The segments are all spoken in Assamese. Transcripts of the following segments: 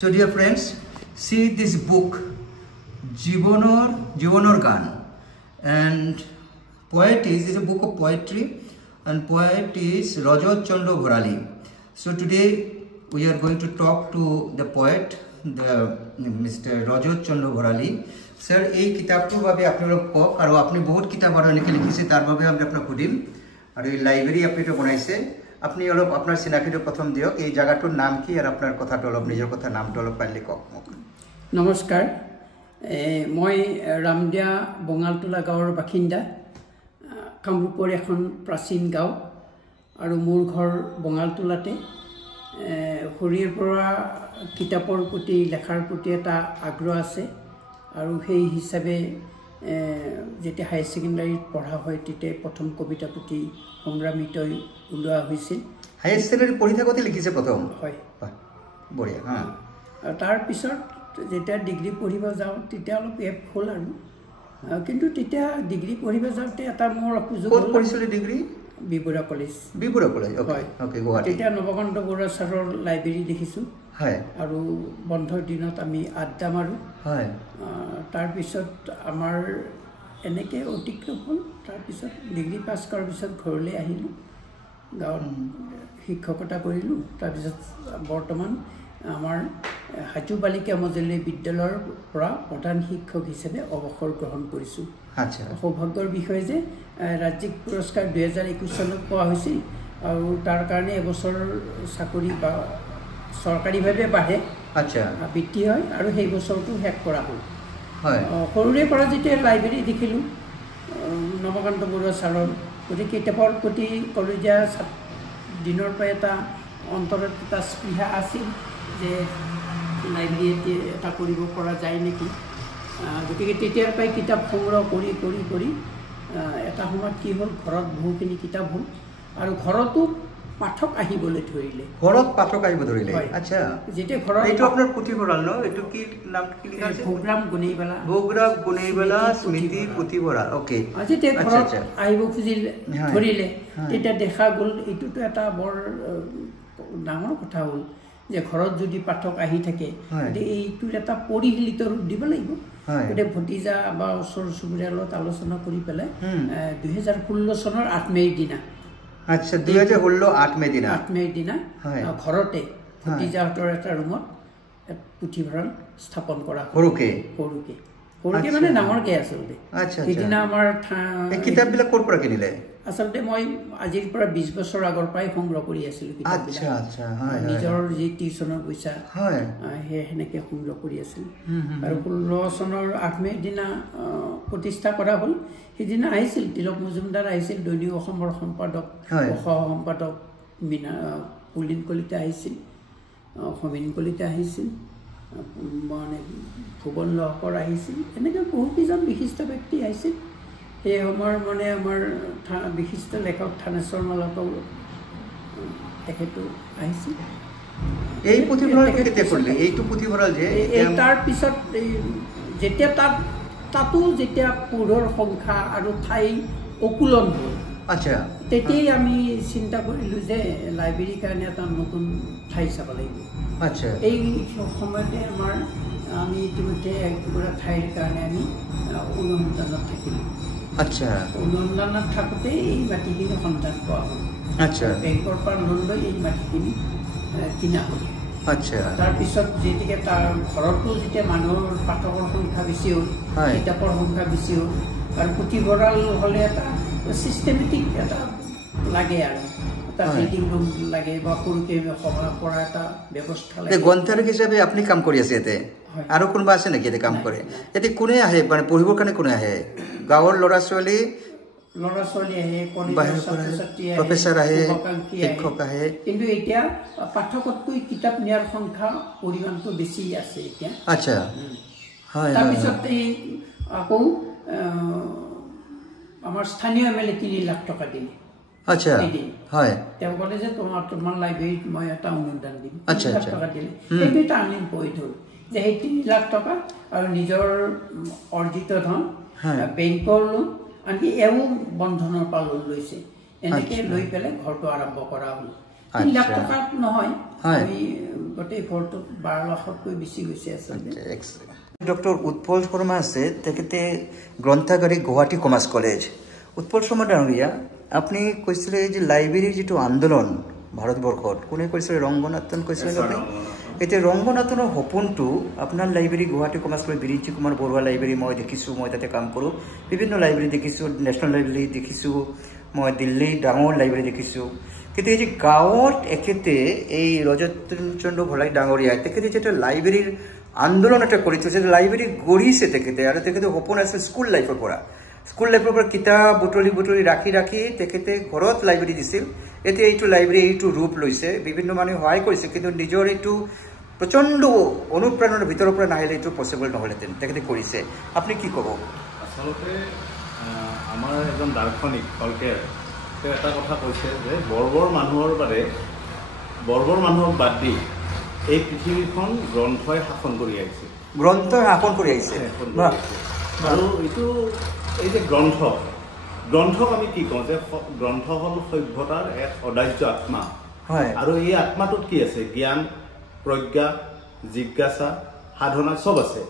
So dear friends, see this book, Jibanor Gan, and poet is a book of poetry, and poet is Rajat Chandra Bharali. So today we are going to talk to the poet, Mr. Rajat Chandra Bharali. Sir, এই কিতাবটোৰ বাবে আপোনালোক কক আৰু আপুনি বহুত কিতাপ আৰু এনেকৈ লিখিছে তাৰ বাবে আমি আপোনাক সুধিম আৰু এই লাইব্ৰেৰী আপুনি তো বনাইছে আপনি অলপ আপনাৰ চিনাকিটো প্ৰথম দিয়ক এই জায়গাটোৰ নাম কি আৰ আপনাৰ কথাটো অলপ নিজৰ কথা নামটো অলপ পাইলে কক মোক নমস্কাৰ মই ৰামদিয়া বঙালতলা গাঁৱৰ বাসিন্দা কামৰূপৰ এখন প্ৰাচীন গাঁও আৰু মোৰ ঘৰ বঙালতলাতে হৰিৰ পৰা কিতাপৰ প্ৰতি লেখাৰ প্ৰতি এটা আগ্ৰহ আছে আৰু সেই হিচাপে যেতে হাই সেকেন্ডাৰীত পঢ়া হয় তেতে প্ৰথম কবিতা পুথি সংগ্ৰামিতই উলোৱা হৈছিল হাই সেকেন্ডাৰী পঢ়ি থাকোতে লিখিছে প্ৰথম হয় বঢ়িয়া হা তাৰ পিছত যেতে ডিগ্ৰী পঢ়িব যাওঁ তেতিয়া অলপ এপ হ'ল আৰু কিন্তু তেতিয়া ডিগ্ৰী পঢ়িব যাওঁতে এটা মোৰ সুযোগ ক'ত পঢ়িছিল degree B Borooah college okay okay Guwahati তেতিয়া নৱকান্ত বৰুৱা ছাৰৰ লাইব্ৰেৰী দেখিছোঁ হয় আৰু বন্ধৰ দিনত আমি আড্ডা মাৰোঁ হয় তাৰ পিছত আমাৰ এনেকৈ অতিক্ৰম হ'ল তাৰ পিছত ডিগ্ৰী পাছ কৰাৰ পিছত ঘৰলৈ আহিলোঁ গাঁৱত শিক্ষকতা কৰিলোঁ তাৰপিছত বৰ্তমান আমাৰ হাজো বালিকা মজলী বিদ্যালয়ৰ পৰা প্ৰধান শিক্ষক হিচাপে অৱসৰ গ্ৰহণ কৰিছোঁ আচ্ছা সৌভাগ্যৰ বিষয় যে ৰাজ্যিক পুৰস্কাৰ 2021 চনত পোৱা হৈছিল আৰু তাৰ কাৰণে এবছৰ চাকৰি বা চৰকাৰীভাৱে বাঢ়ে আচ্ছা বৃত্তি হয় আৰু সেই বছৰটো শেষ কৰা হ'ল হয় সৰুৰে পৰা যেতিয়া লাইব্ৰেৰী দেখিলোঁ নৱকান্ত বৰুৱা ছাৰৰ গতিকে কিতাপৰ প্ৰতি কলেজীয়া দিনৰ পৰা এটা অন্তৰত এটা স্পৃহা আছিল যে লাইব্ৰেৰী এটা কৰিব পৰা যায় নেকি গতিকে তেতিয়াৰ পৰাই কিতাপ সংগ্ৰহ কৰি কৰি কৰি এটা সময়ত কি হ'ল ঘৰত বহুখিনি কিতাপ হ'ল আৰু ঘৰতো পাঠক আহিবলৈ ধৰিলে ঘৰত পাঠক আহিব ধৰিলে আচ্ছা যেতিয়া ঘৰত এইটো আপোনাৰ পুথিভঁৰাল ন এইটো কি নাম কি লিখা আছে ভোগৰাম গুণেইবালা স্মৃতি পুথিভঁৰাল ওকে যেতিয়া ঘৰত আহিব খুজিলে ধৰিলে তেতিয়া দেখা গ'ল এইটোতো এটা বৰ ডাঙৰ কথা হ'ল যে ঘৰত যদি পাঠক আহি থাকে এইটোৰ এটা পৰিশীলিত ৰূপ দিব লাগিব গতিকে ভতিজা বা ওচৰ চুবুৰীয়াৰ লগত আলোচনা কৰি পেলাই 2016 চনৰ 8 মে'ৰ দিনা আচ্ছা 2016 8 মে দিনা ঘৰতে ভতিজাহঁতৰ এটা ৰুমত পুথিভঁৰাল স্থাপন কৰা সৰুকে মানে ডাঙৰকে আচলতে সেইদিনা আমাৰ কিতাপবিলাক ক'ৰ পৰা কিনিলে আচলতে মই আজিৰ পৰা 20 বছৰ আগৰ পৰাই সংগ্ৰহ কৰি আছিলোঁ নিজৰ যি টিউচনৰ পইচা সেনেকৈ সংগ্ৰহ কৰি আছিলোঁ আৰু 16 চনৰ 8 মে'ৰ দিনা প্ৰতিষ্ঠা কৰা হ'ল সেইদিনা আহিছিল তিলক মজুমদাৰ আহিছিল দৈনিক অসমৰ সম্পাদক সম্পাদক পুলিন কলিতা আহিছিল সমীন কলিতা আহিছিল মানে ভুৱন লহকৰ আহিছিল এনেকৈ বহুকেইজন বিশিষ্ট ব্যক্তি আহিছিল সেই সময়ৰ মানে আমাৰ বিশিষ্ট লেখক থানেশ্বৰ মালাকো তেখেতো আহিছিল এই পুথিভঁৰাল কেতিয়া কৰিলে এইটো পুথিভঁৰাল যে তাৰ পিছত যেতিয়া তাতো যেতিয়া পুৰৰ সংখ্যা আৰু ঠাই অকুলন হ'ল আচ্ছা তেতিয়াই আমি চিন্তা কৰিলোঁ যে লাইব্ৰেৰীৰ কাৰণে এটা নতুন ঠাই চাব লাগিব আচ্ছা এই সময়তে আমি ইতিমধ্যে একটুকুৰা ঠাইৰ কাৰণে আমি অনুসন্ধানত থাকিলোঁ আচ্ছা অনুসন্ধানত থাকোঁতে এই মাটিখিনি সন্ধান পোৱা হ'ল আচ্ছা বেংকৰ পৰা লোন লৈ এই মাটিখিনি কিনা হ'ল আচ্ছা তাৰপিছত যেতিয়াকে তাৰ ঘৰতো যেতিয়া মানুহৰ পাঠকৰ সংখ্যা বেছি হ'ল কিতাপৰ সংখ্যা বেছি হ'ল আৰু পুথিভঁৰাল হ'লে এটা চিষ্টেমেটিক এটা লাগে আৰু এটা ৰিডিং ৰুম লাগে বা সৰুকৈ সভা কৰা এটা ব্যৱস্থা লাগে গ্ৰন্থাগাৰ হিচাপে আপুনি কাম কৰি আছে ইয়াতে আৰু কোনোবা আছে নেকি ইয়াতে কাম কৰে ইয়াতে কোনে আহে মানে পঢ়িবৰ কাৰণে কোনে আহে গাঁৱৰ ল'ৰা ছোৱালী আহে প্ৰফেচাৰ আহে শিক্ষক আহে কিন্তু এতিয়া পাঠকতকৈ কিতাপ নিয়াৰ সংখ্যা পৰিমাণটো বেছি আছে এতিয়া আচ্ছা হয় তাৰপিছত এই আকৌ আমাৰ স্থানীয় MLA 3 লাখ টকা দিলে আচ্ছা হয় তেওঁ ক'লে যে তোমাৰ লাইব্ৰেৰীত মই এটা অনুদান দিম 3 লাখ টকা দিলে এইটো টাৰ্ণিং পইণ্ট হ'ল যে সেই 3 লাখ টকা আৰু নিজৰ অৰ্জিত ধন বেংকৰ লোন আনকি এও বন্ধনৰ পৰা লোন লৈছে এনেকৈ লৈ পেলাই ঘৰটো আৰম্ভ কৰা হ'ল 3 লাখ টকা নহয় আমি গোটেই ঘৰটো 12 লাখতকৈ বেছি গৈছে আচলতে ডক্টৰ উৎপল শৰ্মা আছে তেখেতে গ্ৰন্থাগাৰী গুৱাহাটী কমাৰ্চ কলেজ উৎপল শৰ্মা ডাঙৰীয়া আপুনি কৈছিলে যে লাইব্ৰেৰীৰ যেটো আন্দোলন ভাৰতবৰ্ষত কোনে কৈছিল ৰংগনাথন কৈছিল আপুনি এতিয়া ৰংগনাথনৰ সপোনটো আপোনাৰ লাইব্ৰেৰী গুৱাহাটী কমাৰ্চ কলেজ বিৰিঞ্চি কুমাৰ বৰুৱা লাইব্ৰেৰী মই দেখিছোঁ মই তাতে কাম কৰোঁ বিভিন্ন লাইব্ৰেৰী দেখিছোঁ নেশ্যনেল লাইব্ৰেৰী দেখিছোঁ মই দিল্লী ডাঙৰ লাইব্ৰেৰী দেখিছোঁ কিন্তু এই যে গাঁৱত একেতে এই ৰজতচন্দ্ৰ ভৰাই ডাঙৰীয়া তেখেতে যেটা লাইব্ৰেৰীৰ আন্দোলন এটা কৰি থৈছে লাইব্ৰেৰী গঢ়িছে তেখেতে আৰু তেখেতে সপোন আছিল স্কুল লাইফৰ পৰা কিতাপ বুটলি ৰাখি তেখেতে ঘৰত লাইব্ৰেৰী দিছিল এতিয়া এইটো লাইব্ৰেৰী এইটো ৰূপ লৈছে বিভিন্ন মানুহে সহায় কৰিছে কিন্তু নিজৰ এইটো প্ৰচণ্ড অনুপ্ৰেৰণাৰ ভিতৰৰ পৰা নাহিলে এইটো পচিবল নহ'লেহেঁতেন তেখেতে কৰিছে আপুনি কি ক'ব আচলতে আমাৰ এজন দাৰ্শনিক কলকেৰ তেওঁ এটা কথা কৈছে যে বৰ্বৰ মানুহৰ বাদে বৰ্বৰ মানুহক বাদ দি এই পৃথিৱীখন গ্ৰন্থই শাসন কৰি আহিছে আৰু এইটো এই যে গ্ৰন্থক আমি কি কওঁ যে গ্ৰন্থ হ'ল সভ্যতাৰ এক অদাৰ্য আত্মা আৰু এই আত্মাটোত কি আছে জ্ঞান প্ৰজ্ঞা জিজ্ঞাসা সাধনা সব আছে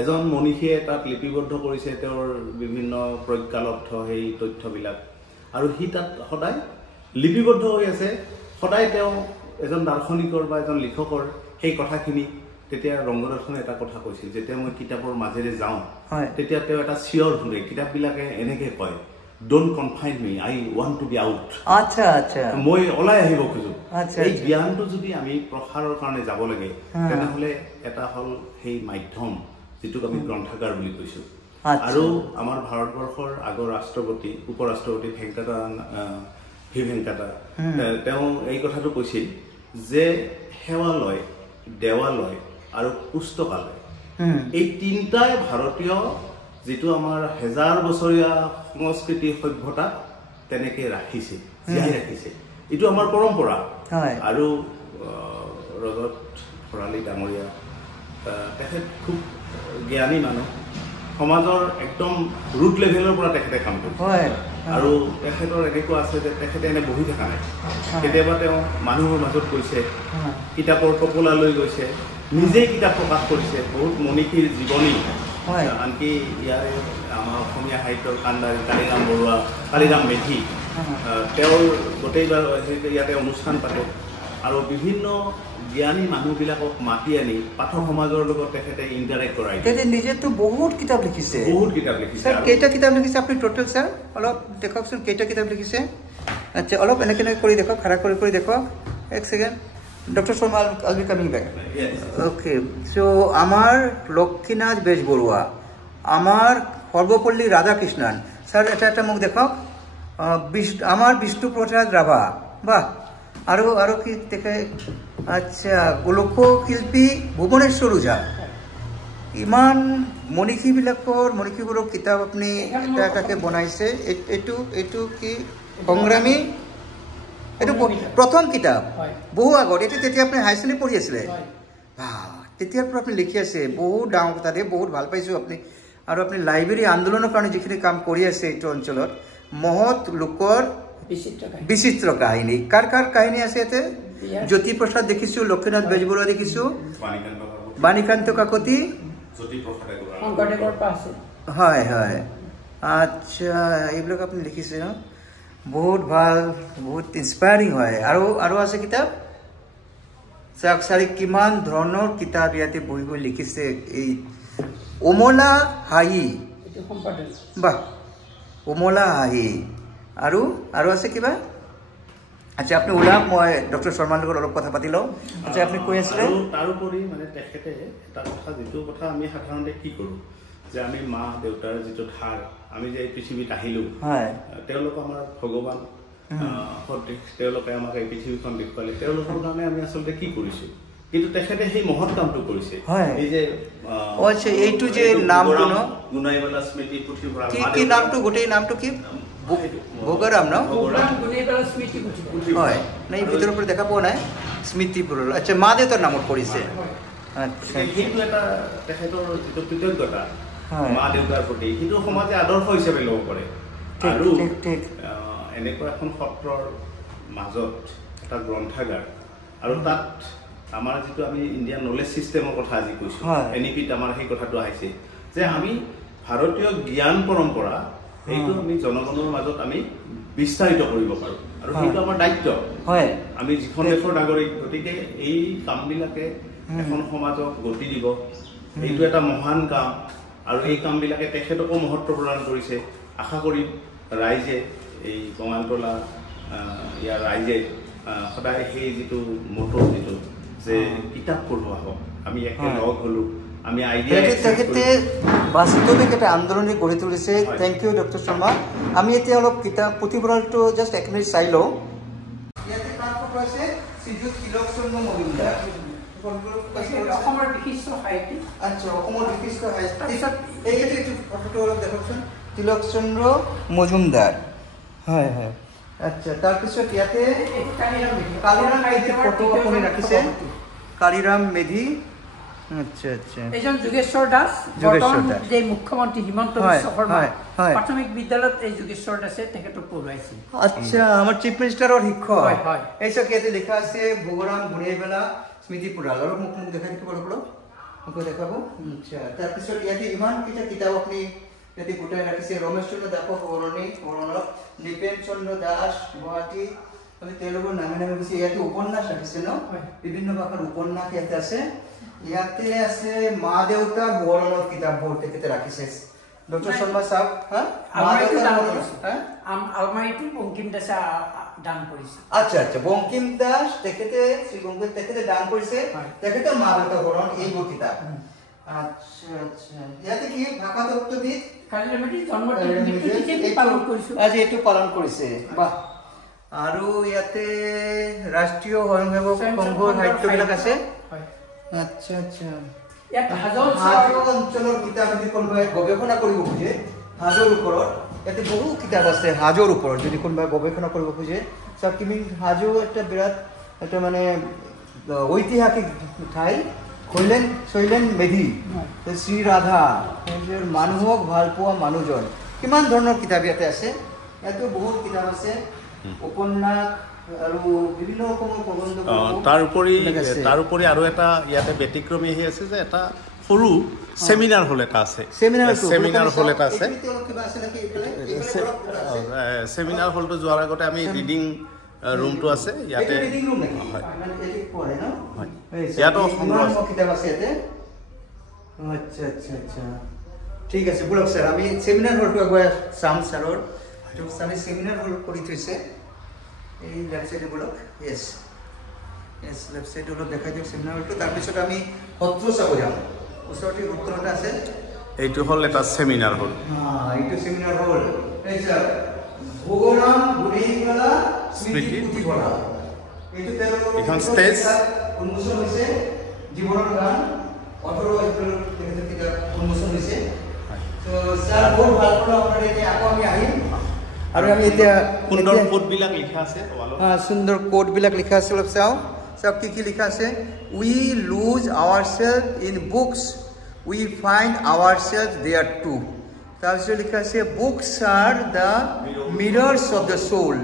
এজন মনীষীয়ে তাত লিপিবদ্ধ কৰিছে তেওঁৰ বিভিন্ন প্ৰজ্ঞালব্ধ সেই তথ্যবিলাক আৰু হি তাত সদায় লিপিবদ্ধ হৈ আছে সদায় তেওঁ এজন দাৰ্শনিকৰ বা এজন লিখকৰ সেই কথাখিনি তেতিয়া ৰংগনাথনে এটা কথা কৈছিল যেতিয়া মই কিতাপৰ মাজেৰে যাওঁ তেতিয়া তেওঁ এটা চিয়ৰ শুনে কিতাপবিলাকে এনেকৈ কয় don't confine me I want to be out আচ্ছা মই ওলাই আহিব খোজো এই জ্ঞানটো যদি আমি প্ৰসাৰৰ কাৰণে যাব লাগে তেনেহ'লে এটা হ'ল সেই মাধ্যম যিটোক আমি গ্ৰন্থাগাৰ বুলি কৈছোঁ আৰু আমাৰ ভাৰতবৰ্ষৰ আগৰ ৰাষ্ট্ৰপতি উপৰাষ্ট্ৰপতি ভেংকাটা তেওঁ এই কথাটো কৈছিল যে সেৱালয় দেৱালয় আৰু পুস্তকালয় এই তিনিটাই ভাৰতীয় যেটো আমাৰ হাজাৰ বছৰীয়া সংস্কৃতি সভ্যতা তেনেকে ৰাখিছে জীয়াই ৰাখিছে এটো আমাৰ পৰম্পৰা আৰু ৰজত ভৰালী ডাঙৰীয়া তেখেত খুব জ্ঞানী মানুহ সমাজৰ একদম ৰুট লেভেলৰ পৰা তেখেতে কাম কৰে আৰু তেখেতৰ এনেকুৱা আছে যে তেখেতে এনে বহি থকা নাই কেতিয়াবা তেওঁ মানুহৰ মাজত গৈছে কিতাপৰ টোপোলা লৈ গৈছে নিজেই কিতাপ প্ৰকাশ কৰিছে বহুত মনীষীৰ জীৱনী আনকি ইয়াৰে আমাৰ অসমীয়া সাহিত্যৰ কাণ্ডাৰী কালিৰাম বৰুৱা কালিৰাম মেধি তেওঁৰ গোটেইবাৰ ইয়াতে অনুষ্ঠান পাতে আৰু বিভিন্ন জ্ঞানী মানুহবিলাকক মাতি আনি পাঠক সমাজৰ লগত তেখেতে ইণ্টাৰেক্ট কৰাই তেখেতে নিজেতো বহুত কিতাপ লিখিছে স্যাৰ কেইটা কিতাপ লিখিছে আপুনি টোটেল স্যাৰ অলপ দেখকচোন কেইটা কিতাপ লিখিছে আচ্ছা অলপ এনেকৈ কৰি দেখক খাৰা কৰি দেখক এক second Dr. Sharma, I'll be coming back. Yes. Okay. So, Amar Lokinath Bejborua, Amar Horbopolli Radhakrishnan. Sir, এটা মুখ দেখক আমার বিষ্ণু প্রসাদ রাভা বাহ আরো কি দেখে আচ্ছা লোকশিল্পী ভুৱনেশ্বৰ ওঝা ইমান মনীষীবোৰৰ কিতাপ আপুনি এটাকে বনাইছে এইটো কি সংগ্ৰামী এইটো প্ৰথম কিতাপ বহু আগত এইটো তেতিয়া আপুনি হাই ছেকেণ্ডাৰী পঢ়ি আছিলে তেতিয়াৰ পৰা আপুনি লিখি আছে বহুত ডাঙৰ কথা দেই বহুত ভাল পাইছোঁ আপুনি আৰু আপুনি লাইব্ৰেৰী আন্দোলনৰ কাৰণে যিখিনি কাম কৰি আছে এইটো অঞ্চলত মহৎ লোকৰ বিচিত্ৰ কাহিনী কাৰ কাহিনী আছে ইয়াতে জ্যোতিপ্ৰসাদ দেখিছোঁ লক্ষ্মীনাথ বেজবৰুৱা দেখিছোঁ বাণীকান্ত কাকতি হয় আচ্ছা এইবিলাক আপুনি লিখিছে ন বহুত ভাল বহুত ইনস্পায়াৰিং হয় আৰু আছে কিতাপ চাৰি কিমান ধৰণৰ কিতাপ ইয়াতে বহি লিখিছে এই উমলা হাঁহি বাহ উমলা হাঁহি আৰু আছে কিবা আচ্ছা আপুনি ওলাওক মই ডক্টৰ শৰ্মাৰ লগত অলপ কথা পাতি লওঁ আচ্ছা আপুনি কৈ আছিলে তাৰোপৰি মানে তেখেতে এটা কথা যিটো কথা আমি সাধাৰণতে কি কৰোঁ যে আমি মা দেউতাৰ যিটো ধাৰ আমি যে এই পৃথিৱীত আহিলোঁ তেওঁলোক আমাৰ ভগৱান সদৃশ তেওঁলোকে আমাক এই পৃথিৱীখন দেখুৱালে তেওঁলোকৰ কাৰণে আমি আচলতে কি কৰিছোঁ কিন্তু তেখেতে সেই মহৎ কামটো কৰিছে এই যে আচ্ছা এইটো যে নামটো ন গুণাইৱালা স্মৃতি পুথিভঁৰাল কি নামটো গোটেই নামটো কি ভোগাৰাম ন হয় নাই ভিতৰৰ পৰা দেখা পোৱা নাই স্মৃতি ভঁৰাল আচ্ছা মা দেউতাৰ নামত কৰিছে আচ্ছা সেইটো এটা তেখেতৰ যিটো কৃতজ্ঞতা মা দেউতাৰ প্ৰতি সেইটো সমাজে আদৰ্শ হিচাপে ল'ব পাৰে আৰু এনেকুৱা এখন সত্ৰৰ মাজত এটা গ্ৰন্থাগাৰ আৰু তাত আমাৰ যেটো আমি ইন্ডিয়ান নলেজ সিস্টেমৰ কথা আজি কৈছো এনইপিত আমাৰ সেই কথাটো আহিছে যে আমি ভাৰতীয় জ্ঞান পৰম্পৰা এইটো আমি জনগণৰ মাজত আমি বিস্তাৰিত কৰিব পাৰো আৰু সেইটো আমাৰ দায়িত্ব হয় আমি যিখন দেশৰ নাগৰিক গতিকে এই কামবিলাকে এখন সমাজক গতি দিব এইটো এটা মহান কাম আৰু এই কামবিলাকে তেখেতকো মহত্ব প্ৰদান কৰিছে আশা কৰি ৰাইজে এই বঙালতলা ইয়াৰ ৰাইজে সদায় সেই যেটো মটো যেটো যে কিতাপ পঢ়োৱা হোক আমি একে লগ হলো আমি আইডিয়া তেখেতে বাস্তবিক এটা আন্দোলন গঢ়ি তুলিছে থ্যাংক ইউ ডক্টর শর্মা আমি এতিয়া অলপ কিতাপ পুথিভঁৰালটো জাস্ট এক মিনিট চাই লওঁ ইয়াতে কাম ফটো আছে শ্ৰীযুত তিলকচন্দ্ৰ মজুমদাৰ অসমৰ বিশিষ্ট সাহিত্যিক আচ্ছা অসমৰ বিশিষ্ট সাহিত্যিক এইটো ফটো অলপ দেখকচোন তিলকচন্দ্ৰ মজুমদাৰ হয় হয় আচ্ছা তাৰপিছত ইয়াতে কালিৰাম মেধি ফটো আপুনি ৰাখিছে কালিৰাম মেধি আচ্ছা আচ্ছা এজন যোগেশ্বৰ দাস বৰ্তমান যে মুখ্যমন্ত্ৰী হিমন্ত বিশ্ব শৰ্মা প্ৰাথমিক বিদ্যালয়ত এই যোগেশ্বৰ দাসে তেখেতক পঢ়ুৱাইছে আচ্ছা আমাৰ চিফ মিনিষ্টাৰৰ শিক্ষক হয় হয় এইসব ইয়াতে লিখা আছে ভোগৰাম বুঢ়ীবেলা স্মৃতি পুৰাল আৰু মোক দেখাই দিব পাৰিব মোক দেখাব আচ্ছা তাৰপিছত ইয়াতে ইমান কিতাপ আপুনি ইয়াতে গোটাই ৰাখিছে ৰমেশ চন্দ্ৰ দাসৰ সৰণত নিপেন চন্দ্ৰ দাস গুৱাহাটী মানে তেওঁলোকৰ নামে নামে গৈছে ইয়াতে উপন্যাস ৰাখিছে ন বিভিন্ন ভাষাৰ উপন্যাস ইয়াতে আছে ইয়াতে আছে মা দেউতাৰ বৰণত কিতাপবোৰ তেখেতে ৰাখিছে ডক্টৰ শৰ্মা সাহেব আলমাৰীটো বঙ্কিম দাসে দান কৰিছে আচ্ছা আচ্ছা বঙ্কিম দাস তেখেতে শ্ৰী বঙ্কিম তেখেতে দান কৰিছে তেখেতে মা দেউতাৰ বৰণ এইবোৰ কিতাপ আচ্ছা আচ্ছা ইয়াতে কি ভাষা তত্ত্ববিদ কালিৰামেধি জন্মদিন পালন কৰিছো আজি এইটো পালন কৰিছে বাহ আৰু ইয়াতে ৰাষ্ট্ৰীয় স্বয়ংসেৱক সংঘৰ সাহিত্যবিলাক আছে আচ্ছা আচ্ছা ইয়াত হাজৰ অঞ্চলৰ কিতাপ যদি কোনোবাই গৱেষণা কৰিব খোজে হাজৰ ওপৰত ইয়াতে বহু কিতাপ আছে হাজৰ ওপৰত যদি কোনোবাই গৱেষণা কৰিব খোজে চাকিমি হাজো এটা বিৰাট এটা মানে ঐতিহাসিক ঠাই শৈলেন মেধি শ্ৰী ৰাধা মানুহক ভাল পোৱা মানুহজন কিমান ধৰণৰ কিতাপ ইয়াতে আছে ইয়াতে বহুত কিতাপ আছে উপন্যাস আৰু বিভিন্ন ৰকমৰ প্ৰবন্ধ তাৰ উপৰি আৰু এটা ইয়াতে ব্যতিক্ৰমী আহি আছে যে এটা সৰু সেমিনাৰ হল এটা আছে সেমিনাৰ হলটো যোৱাৰ আগতে আমি ৰিডিং ৰুমটো আছে ইয়াতে ইয়াতো কিতাপ আছে ইয়াতে আচ্ছা আচ্ছা আচ্ছা ঠিক আছে বলক স্যার আমি সেমিনার হলটো আগৰ চাম স্যাৰৰ আমি সেমিনাৰ হল কৰি থৈছে এই লেফট সাইডে বলক ইয়েস ইয়েস লেফট সাইডে হল দেখাই দিও সেমিনার হলটো তাৰপিছত আমি সত্ৰ চাব যাম ওচৰতে সত্ৰটা আছে এইটো হল এটা সেমিনাৰ হল এইটো সেমিনাৰ হল এই স্যাৰ ভোগৰাম বুঢ়ীবেলা স্মৃতি পুথিভঁৰাল এইটো তেওঁলোকৰ এখন ষ্টেজ উন্মোচন হৈছে জীৱনৰ গান 18 এপ্ৰিল তেখেতৰ কিতাপ উন্মোচন হৈছে তো স্যাৰ বহুত ভাল পালো আপোনাৰ এতিয়া আকৌ আমি আহিম আৰু আমি এতিয়া সুন্দৰ কোডবিলাক লিখা আছে সুন্দৰ কোডবিলাক লিখা আছে অলপ চাও সব কি লিখা আছে we lose ourselves in books we find ourselves there too তাৰপিছত লিখা আছে books are the mirrors of the soul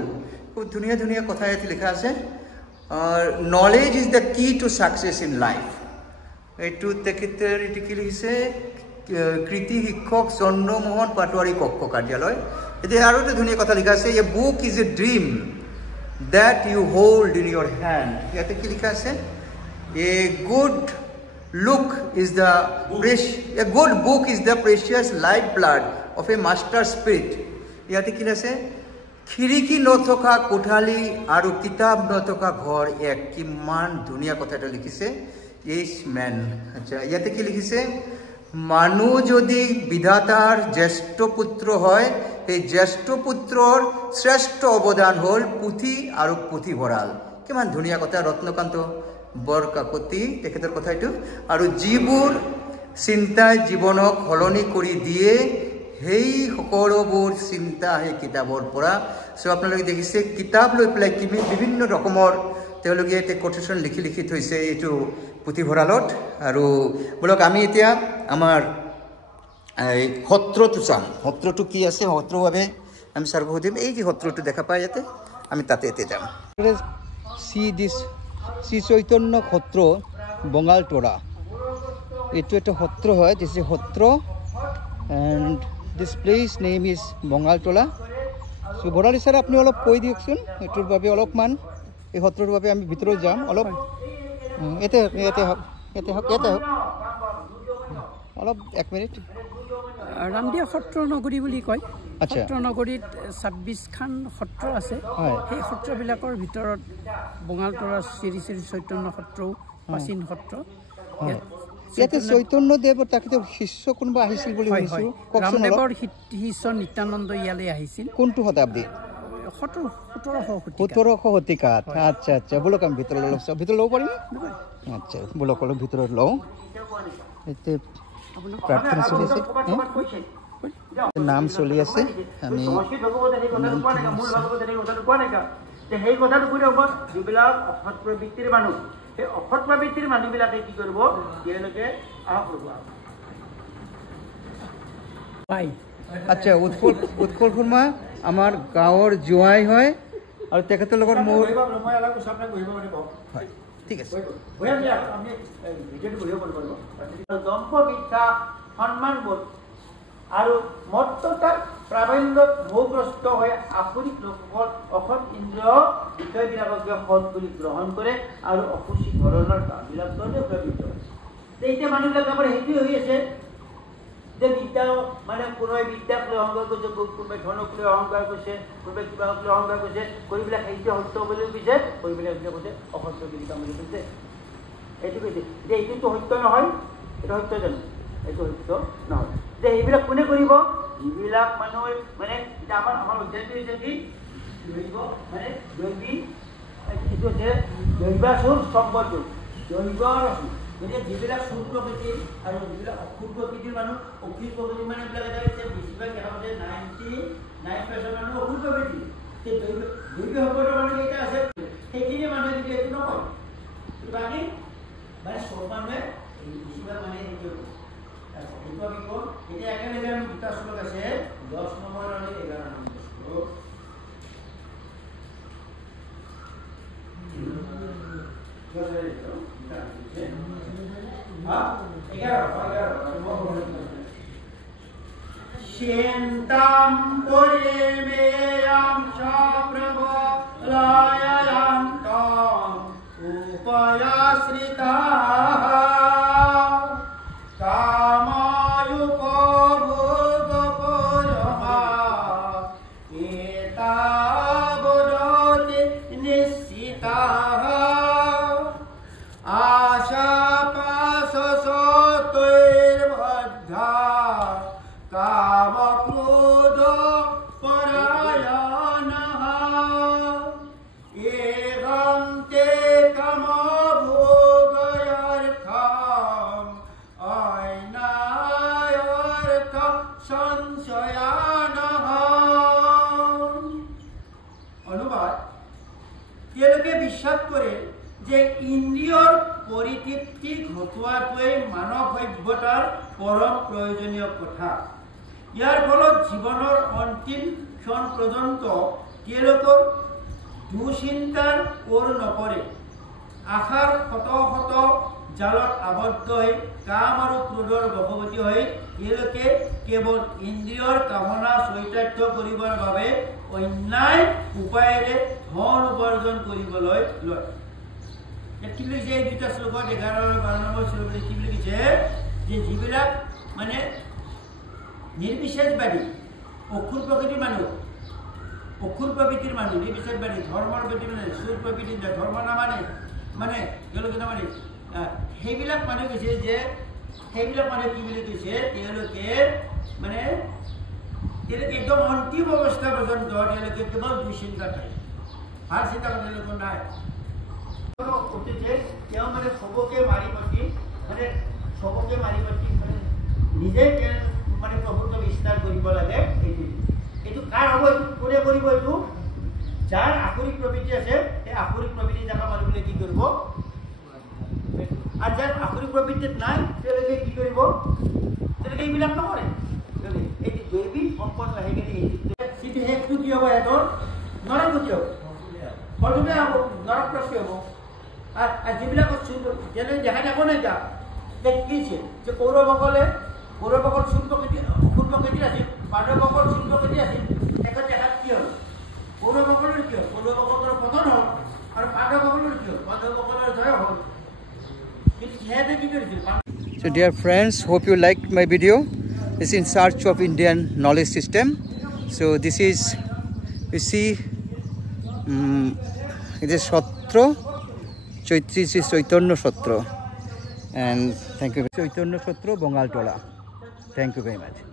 খুব ধুনীয়া ধুনীয়া কথা ইয়াত লিখা আছে knowledge is the key to success in life এইটো তেখেতৰ এইটো কি লিখিছে কৃতি শিক্ষক চন্দ্ৰমোহন পাটোৱাৰী কক্ষ কাৰ্যালয় এতিয়া আৰু এটা ধুনীয়া কথা লিখা আছে a book is a dream that you hold in your hand ইয়াতে কি লিখা আছে a good book is the precious lifeblood of a master spirit ইয়াতে কি আছে খিৰিকী নথকা কোঠালি আৰু কিতাপ নথকা ঘৰ এক কিমান ধুনীয়া কথা এটা লিখিছে ইস ম্যান আচ্ছা ইয়াতে কি লিখিছে মানুহ যদি বিধাতাৰ জ্যেষ্ঠ পুত্ৰ হয় এই জ্যেষ্ঠ পুত্ৰৰ শ্ৰেষ্ঠ অৱদান হ'ল পুথি আৰু পুথিভঁৰাল কিমান ধুনীয়া কথা ৰত্নকান্ত বৰকাকতি তেখেতৰ কথা এইটো আৰু যিবোৰ চিন্তাই জীৱনক সলনি কৰি দিয়ে সেই সকলোবোৰ চিন্তা সেই কিতাপৰ পৰা সো আপোনালোকে দেখিছে কিতাপ লৈ পেলাই বিভিন্ন ৰকমৰ তেওঁলোকে এটা কোটেশন লিখি থৈছে এইটো পুথিভঁৰালত আৰু বলক আমি এতিয়া আমাৰ এই সত্ৰটো চাম সত্ৰটো কি আছে সত্ৰৰ বাবে আমি ছাৰক সুধিম এই যে সত্ৰটো দেখা পাই ইয়াতে আমি তাতে যাম see this Sri Chaitanya Khotra Bangaltora. It's a Khotra hai. This is a Khotra, and this place name is Bangaltora. So Bharali sir, apni olop koi dioksun. Etur babe olop man. এই সত্ৰৰ বাবে আমি ভিতৰত যাম অলপ অলপ 1 মিনিট ৰামদিয়া সত্ৰ নগৰী বুলি কয় সত্ৰ নগৰীত 26 খান সত্ৰ আছে সেই সত্ৰবিলাকৰ ভিতৰত বঙালতৰা শ্ৰী শ্ৰী চৈতন্য সত্ৰ প্ৰাচীন সত্ৰ ইয়াতে চৈতন্য দেৱৰ তাকিতে শিষ্য কোনবা আহিছিল বুলি শুনিছো ৰামদেৱৰ শিষ্য নিত্যানন্দ ইয়ালে আহিছিল কোনটো শতাব্দী 1700 শতিকাত আচ্ছা আচ্ছা বলক আমি ভিতর লও পারি আচ্ছা বলক অলপ ভিতর লও এতে প্রার্থনা চলিছে নাম চলি আছে আমি সেই কথাটো কৰি হ'ব যিবিলাক অসৎ প্ৰবৃত্তিৰ মানুহ সেই অসৎ প্ৰবৃত্তিৰ মানুহবিলাকে কি কৰিব তেওঁলোকে আচ্ছা উৎকল শৰ্মা আমাৰ গাঁৱৰ জোৱাই হয় আৰু তেখেতৰ লগত মোৰ ঠিক আছে দম্পবিদ্যা সন্মানবোধ আৰু মত্ততাৰ প্ৰাবল্যত মোহগ্ৰস্ত হৈ আসুৰিক লোকসকল অসৎ ইন্দ্ৰিয় বিষয়বিলাকক সৎ বুলি গ্ৰহণ কৰে আৰু অসুচি ধৰণৰ কামবিলাক ধৰণে প্ৰবৃত্ত হয় এতিয়া মানুহবিলাক আমাৰ সেইটোৱে হৈ আছে যে বিদ্যা মানে কোনোবাই বিদ্যাক লৈ অহংকাৰ কৰিছে কোনোবাই ধনক লৈ অহংকাৰ কৰিছে কোনোবাই কিবাক লৈ অহংকাৰ কৰিছে কৰিবলৈ সেইটো সত্য বুলিও কৈছে কৰিবলৈ কৈছে অসত্য বুলি কাম বুলি কৈছে এইটো কৈছে যে এইটোতো সত্য নহয় এইটো সত্য জানো এইটো সত্য নহয় যে এইবিলাক কোনে কৰিব যিবিলাক মানুহ মানে আমাৰ অধ্যয়নটো হৈছে কি দৈৱ মানে দৈৱী এইটো হৈছে দৈৱাসুৰ সম্পদটো দৈৱৰ গতিকে যিবিলাক চুৰ প্ৰকৃতিৰ আৰু যিবিলাক অসুৰ প্ৰকৃতিৰ মানুহ অসুৰ প্ৰকৃতিৰ মানুহবিলাক এটা হৈছে বেছিভাগ দেখা পাইছে 99% মানুহ অসুৰ প্ৰকৃতি সেই দৈৱী সম্পদৰ মানুহ কেইটা আছে সেইখিনি মানুহে যদি এইটো নকয় বাকী মানে চব মানুহে বেছিভাগ মানে সেইটো এইটো আমি কওঁ এতিয়া একেলগে আমি দুটা শ্লোক আছে 10 নম্বৰ আৰু 11 নম্বৰ শ্লোক Shintam Purimeyam Shaprabhalayantam Upayasritaha Kamayuko Bhugapurama Eta Bodhoti Nisitaha Asha Pasasotoir Badha Kama Krudo Parayanaha Egante Kama Bhogayartham Ainayartha Sansayanaha অনুবাদ তেওঁলোকে বিশ্বাস কৰে যে ইন্দ্ৰিয়ৰ পৰিতৃপ্তি ঘটোৱাটোৱেই মানৱ সভ্যতাৰ পৰম প্ৰয়োজনীয় কথা ইয়াৰ ফলত জীৱনৰ অন্তিম ক্ষণ পৰ্যন্ত তেওঁলোকৰ দুচিন্তাৰ ওৰ নপৰে আশাৰ শত শত জালত আবদ্ধ হৈ কাম আৰু ক্ৰোধৰ বশৱৰ্তী হৈ তেওঁলোকে কেৱল ইন্দ্ৰিয়ৰ কামনা চৰিতাৰ্থ কৰিবৰ বাবে অন্যায় উপায়েৰে ধন উপাৰ্জন কৰিবলৈ লয় কি বুলি যে দুটা শ্লোকত 11 আৰু 12 নম্বৰ শ্লোকত কি বুলি কৈছে যে যিবিলাক মানে নিৰ্বিশেষবাদী অসুৰ প্ৰকৃতিৰ মানুহ নিৰ্বিশেষবাদী ধৰ্মৰ প্ৰতি মানে চুৰ প্ৰকৃতিৰ ধৰ্ম নামানে মানে তেওঁলোকে নামানে সেইবিলাক মানুহ কৈছে যে সেইবিলাক মানুহ কি বুলি কৈছে তেওঁলোকে একদম অন্তিম অৱস্থা পৰ্যন্ত তেওঁলোকে কেৱল দুচিন্তা থাকে ভাল চিন্তা তেওঁলোকৰ নাই তেওঁ মানে সবকে মাৰি পাতি নিজে মানে প্ৰভুত্ব বিস্তাৰ কৰিব লাগে এইটো কাৰ হ'ব কোনে কৰিব এইটো যাৰ আসুৰিক প্ৰবৃত্তি আছে সেই আসুৰিক প্ৰবৃত্তি জাকা মাৰিবলৈ কি কৰিব আৰু যাৰ আসুৰিক প্ৰবৃত্তিত নাই তেওঁলোকে কি কৰিব তেওঁলোকে এইবিলাক নকৰে এইটো দৈৱিক সম্পদ আহি কিনে এইটো শেষটো কি হ'ব সিহঁতৰ নৰগতি হ'ব প্ৰথমে হ'ব নৰকপ্ৰাপ্তি হ'ব আৰু যিবিলাকৰ যেনে দেখা যাব নাই যা দেখিছে যে কৌৰৱসকল চূৰ্ণ প্ৰকৃতি আছিল পাণ্ডৱসকল চূৰ্ণ প্ৰকৃতি আছিল এখন দেখাত কি হ'ল কৌৰৱসকলৰ কি হ'ল কৌৰৱসকলৰ পতন হ'ল আৰু পাণ্ডৱসকলৰ কি হ'ল পাণ্ডৱসকলৰ জয় হ'ল কিন্তু সিহঁতে কি কৰিছিল So dear friends, hope you liked my video. This is in search of Indian knowledge system. So this is, you see, it is Shatra, this is Chaitanya Shatra, and thank you. Chaitanya Shatra, Bangaltola. Thank you very much.